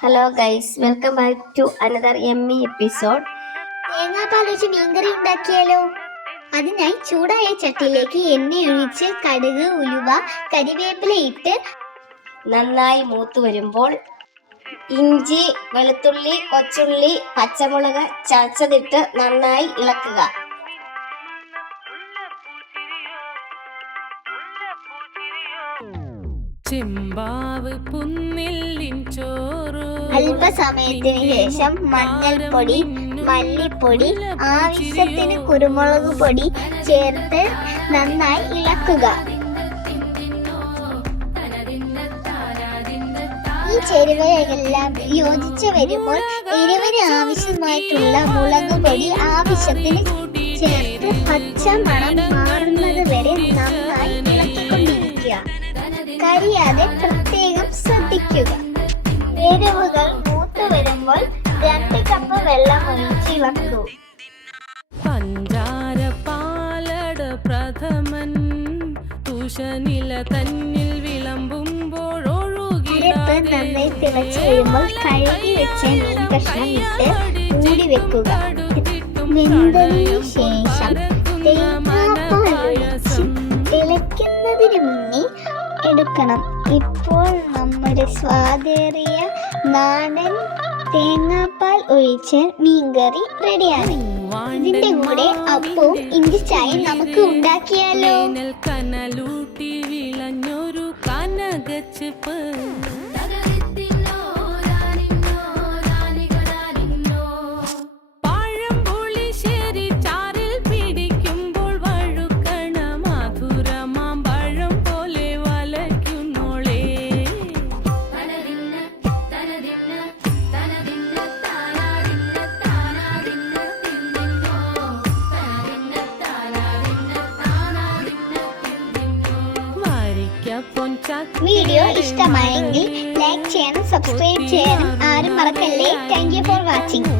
Hello guys, welcome back to another Emmy episode. തേങ്ങാപ്പാൽ വെച്ച് മീൻകറി ഉണ്ടാക്കിയാലോ? അതിനായി ചൂടായ ചട്ടിയിലേക്ക് എണ്ണ ഒഴിച്ച് കടുക്, ഉലുവ, കരിവേപ്പില ഇട്ട് നന്നായി മൂത്ത് വരുമ്പോൾ ഇഞ്ചി, വെളുത്തുള്ളി, കൊച്ചുള്ളി, പച്ചമുളക് ചതച്ചതിട്ട് നന്നായി ഇളക്കുക. അല്പസമയത്തിന് ശേഷം മഞ്ഞൾപ്പൊടി, മല്ലിപ്പൊടി, ആവശ്യത്തിന് കുരുമുളക് പൊടി ചേർത്ത് നന്നായി ഇളക്കുക. ഈ ചേരുവകളെല്ലാം യോജിച്ച് വരുമ്പോൾ എരിവിന് ആവശ്യമായിട്ടുള്ള മുളക് പൊടി ആവശ്യത്തിന് ചേർത്ത് പച്ച മണം മാറുന്നത് വരെ നന്നായി ഇളക്കിക്കൊണ്ടിരിക്കുക. കരിയാതെ പ്രത്യേകം ശ്രദ്ധിക്കുക. എരിവുകൾ മൂത്ത് വരുമ്പോൾ 2 കപ്പ് വെള്ളം ഒഴിച്ച് ഇളക്കൂ. പഞ്ചാര പാലട പ്രഥമൻ തുഷനില തന്നിൽ അരപ്പ് നന്നായി തിളച്ച് വരുമ്പോൾ കഴുകി വെച്ച മീൻ കഷ്ണം ഇട്ട് മൂടി വെക്കുക. വെന്തതിനു ശേഷം തേങ്ങാപ്പാൽ ഒഴിച്ച് തിളയ്ക്കുന്നതിന് മുന്നേ എടുക്കണം. ഇപ്പോൾ നമ്മുടെ സ്വാദേറിയ നാടൻ തേങ്ങാപ്പാൽ ഒഴിച്ച് മീൻകറി റെഡിയാണ്. ഇതിന്റെ കൂടെ അപ്പവും ഇഞ്ചിച്ചായയും നമുക്ക് ഉണ്ടാക്കിയാലോ? കനലൂട്ടി വിളഞ്ഞൊരു കനകച്ചിപ്പ് വീഡിയോ ഇഷ്ടമായെങ്കിൽ ലൈക്ക് ചെയ്യാനും സബ്സ്ക്രൈബ് ചെയ്യാനും ആരും മറക്കല്ലേ. Thank you for watching.